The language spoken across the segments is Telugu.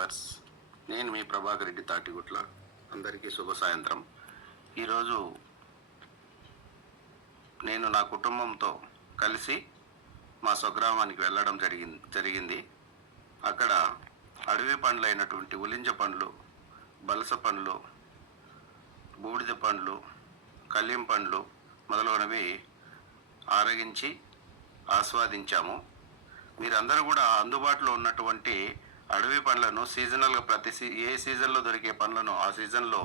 వ్యూవర్స్, నేను మీ ప్రభాకర్ రెడ్డి తాటిగుట్ల. అందరికీ శుభ సాయంత్రం. ఈరోజు నేను నా కుటుంబంతో కలిసి మా స్వగ్రామానికి వెళ్ళడం జరిగింది. అక్కడ అడవి పండ్లు అయినటువంటి ఉలింజ పండ్లు, బలస పండ్లు, బూడిద పండ్లు, కళ్యం పండ్లు మొదలైనవి ఆరగించి ఆస్వాదించాము. మీరందరూ కూడా అందుబాటులో ఉన్నటువంటి అడవి పండ్లను సీజనల్గా ఏ సీజన్లో దొరికే పండ్లను ఆ సీజన్లో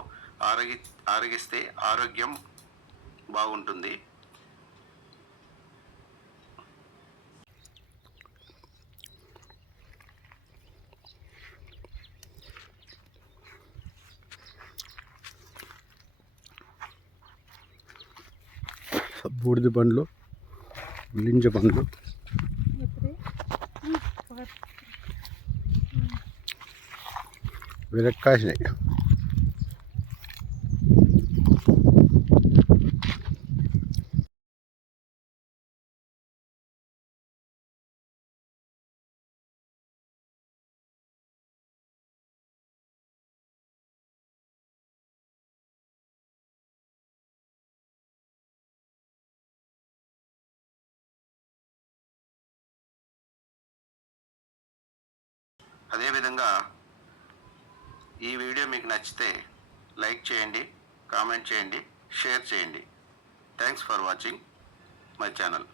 ఆరగిస్తే ఆరోగ్యం బాగుంటుంది. బూడిద పండ్లు, ఉలింజ పండ్లు, వెలక్కాసినాయి. అదేవిధంగా ఈ వీడియో మీకు నచ్చితే లైక్ చేయండి, కామెంట్ చేయండి, షేర్ చేయండి. Thanks for watching my channel.